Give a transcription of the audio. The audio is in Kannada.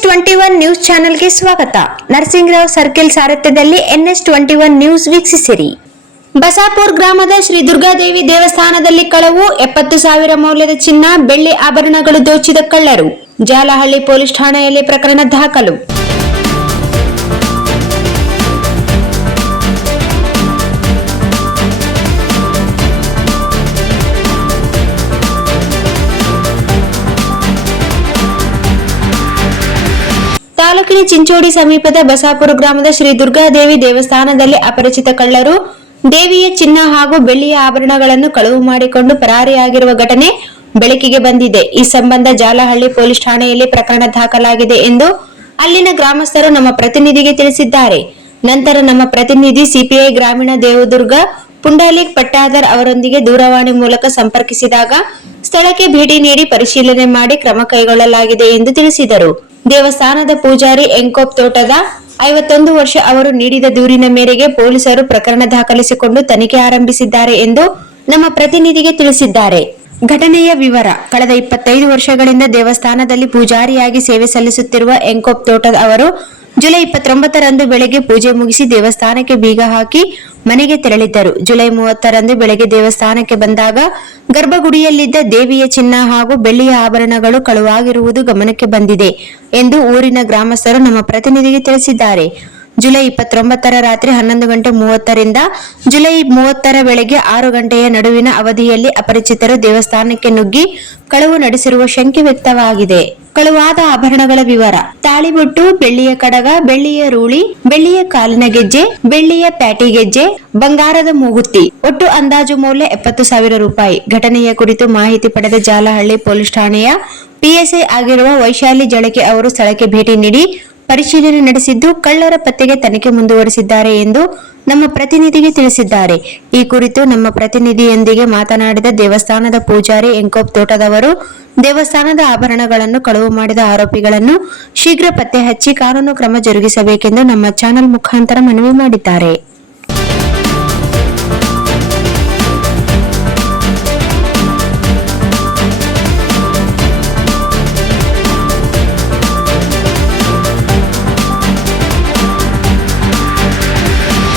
NS21 ನ್ಯೂಸ್ ಚಾನೆಲ್ಗೆ ಸ್ವಾಗತ. ನರಸಿಂಗರಾವ್ ಸರ್ಕಲ್ ಸಾರಥ್ಯದಲ್ಲಿ NS21 ನ್ಯೂಸ್ ವೀಕ್ಷಿಸಿರಿ. ಬಸಾಪುರ ಗ್ರಾಮದ ಶ್ರೀ ದುರ್ಗಾದೇವಿ ದೇವಸ್ಥಾನದಲ್ಲಿ ಕಳವು, 70,000 ಮೌಲ್ಯದ ಚಿನ್ನ, ಬೆಳ್ಳಿ ಆಭರಣಗಳು ದೋಚಿದ ಕಳ್ಳರು. ಜಾಲಹಳ್ಳಿ ಪೊಲೀಸ್ ಠಾಣೆಯಲ್ಲಿ ಪ್ರಕರಣ ದಾಖಲು. ತಾಲೂಕಿನ ಚಿಂಚೋಡಿ ಸಮೀಪದ ಬಸಾಪುರ ಗ್ರಾಮದ ಶ್ರೀ ದುರ್ಗಾದೇವಿ ದೇವಸ್ಥಾನದಲ್ಲಿ ಅಪರಿಚಿತ ಕಳ್ಳರು ದೇವಿಯ ಚಿನ್ನ ಹಾಗೂ ಬೆಳ್ಳಿಯ ಆಭರಣಗಳನ್ನು ಕಳವು ಮಾಡಿಕೊಂಡು ಪರಾರಿಯಾಗಿರುವ ಘಟನೆ ಬೆಳಕಿಗೆ ಬಂದಿದೆ. ಈ ಸಂಬಂಧ ಜಾಲಹಳ್ಳಿ ಪೊಲೀಸ್ ಠಾಣೆಯಲ್ಲಿ ಪ್ರಕರಣ ದಾಖಲಾಗಿದೆ ಎಂದು ಅಲ್ಲಿನ ಗ್ರಾಮಸ್ಥರು ನಮ್ಮ ಪ್ರತಿನಿಧಿಗೆ ತಿಳಿಸಿದ್ದಾರೆ. ನಂತರ ನಮ್ಮ ಪ್ರತಿನಿಧಿ ಸಿಪಿಐ ಗ್ರಾಮೀಣ ದೇವದುರ್ಗ ಪುಂಡಲೀಕ್ ಪಟ್ಟಾದರ್ ಅವರೊಂದಿಗೆ ದೂರವಾಣಿ ಮೂಲಕ ಸಂಪರ್ಕಿಸಿದಾಗ ಸ್ಥಳಕ್ಕೆ ಭೇಟಿ ನೀಡಿ ಪರಿಶೀಲನೆ ಮಾಡಿ ಕ್ರಮ ಕೈಗೊಳ್ಳಲಾಗಿದೆ ಎಂದು ತಿಳಿಸಿದರು. ದೇವಸ್ಥಾನದ ಪೂಜಾರಿ ಎಂಕೋಪ್ ತೋಟದ 51 ವರ್ಷ ಅವರು ನೀಡಿದ ದೂರಿನ ಮೇರೆಗೆ ಪೊಲೀಸರು ಪ್ರಕರಣ ದಾಖಲಿಸಿಕೊಂಡು ತನಿಖೆ ಆರಂಭಿಸಿದ್ದಾರೆ ಎಂದು ನಮ್ಮ ಪ್ರತಿನಿಧಿಗೆ ತಿಳಿಸಿದ್ದಾರೆ. ಘಟನೆಯ ವಿವರ: ಕಳೆದ 25 ವರ್ಷಗಳಿಂದ ದೇವಸ್ಥಾನದಲ್ಲಿ ಪೂಜಾರಿಯಾಗಿ ಸೇವೆ ಸಲ್ಲಿಸುತ್ತಿರುವ ಎಂಕೋಪ್ ತೋಟದ ಅವರು ಜುಲೈ 29ರಂದು ಬೆಳಗ್ಗೆ ಪೂಜೆ ಮುಗಿಸಿ ದೇವಸ್ಥಾನಕ್ಕೆ ಬೀಗ ಹಾಕಿ ಮನೆಗೆ ತೆರಳಿದ್ದರು. ಜುಲೈ 30ರಂದು ಬೆಳಗ್ಗೆ ದೇವಸ್ಥಾನಕ್ಕೆ ಬಂದಾಗ ಗರ್ಭಗುಡಿಯಲ್ಲಿದ್ದ ದೇವಿಯ ಚಿನ್ನ ಹಾಗೂ ಬೆಳ್ಳಿಯ ಆಭರಣಗಳು ಕಳುವಾಗಿರುವುದು ಗಮನಕ್ಕೆ ಬಂದಿದೆ ಎಂದು ಊರಿನ ಗ್ರಾಮಸ್ಥರು ನಮ್ಮ ಪ್ರತಿನಿಧಿಗೆ ತಿಳಿಸಿದ್ದಾರೆ. ಜುಲೈ 29ರ ರಾತ್ರಿ 11:30ರಿಂದ ಜುಲೈ 30ರ ಬೆಳಗ್ಗೆ 6 ಗಂಟೆಯ ನಡುವಿನ ಅವಧಿಯಲ್ಲಿ ಅಪರಿಚಿತರು ದೇವಸ್ಥಾನಕ್ಕೆ ನುಗ್ಗಿ ಕಳವು ನಡೆಸಿರುವ ಶಂಕೆ ವ್ಯಕ್ತವಾಗಿದೆ. ಕಳುವಾದ ಆಭರಣಗಳ ವಿವರ: ತಾಳಿಬೊಟ್ಟು, ಬೆಳ್ಳಿಯ ಕಡಗ, ಬೆಳ್ಳಿಯ ರೂಳಿ, ಬೆಳ್ಳಿಯ ಕಾಲಿನ ಗೆಜ್ಜೆ, ಬೆಳ್ಳಿಯ ಪ್ಯಾಟಿ ಗೆಜ್ಜೆ, ಬಂಗಾರದ ಮೂಗುತಿ. ಒಟ್ಟು ಅಂದಾಜು ಮೌಲ್ಯ 70,000 ರೂಪಾಯಿ. ಘಟನೆಯ ಕುರಿತು ಮಾಹಿತಿ ಪಡೆದ ಜಾಲಹಳ್ಳಿ ಪೊಲೀಸ್ ಠಾಣೆಯ PSI ಆಗಿರುವ ವೈಶಾಲಿ ಜಳಕೆ ಅವರು ಸ್ಥಳಕ್ಕೆ ಭೇಟಿ ನೀಡಿ ಪರಿಶೀಲನೆ ನಡೆಸಿದ್ದು ಕಳ್ಳರ ಪತ್ತೆಗೆ ತನಿಖೆ ಮುಂದುವರಿಸಿದ್ದಾರೆ ಎಂದು ನಮ್ಮ ಪ್ರತಿನಿಧಿಗೆ ತಿಳಿಸಿದ್ದಾರೆ. ಈ ಕುರಿತು ನಮ್ಮ ಪ್ರತಿನಿಧಿಯೊಂದಿಗೆ ಮಾತನಾಡಿದ ದೇವಸ್ಥಾನದ ಪೂಜಾರಿ ಎಂಕೋಪ್ ತೋಟದವರು ದೇವಸ್ಥಾನದ ಆಭರಣಗಳನ್ನು ಕಳವು ಮಾಡಿದ ಆರೋಪಿಗಳನ್ನು ಶೀಘ್ರ ಪತ್ತೆ ಹಚ್ಚಿ ಕಾನೂನು ಕ್ರಮ ಜರುಗಿಸಬೇಕೆಂದು ನಮ್ಮ ಚಾನೆಲ್ ಮುಖಾಂತರ ಮನವಿ ಮಾಡಿದ್ದಾರೆ.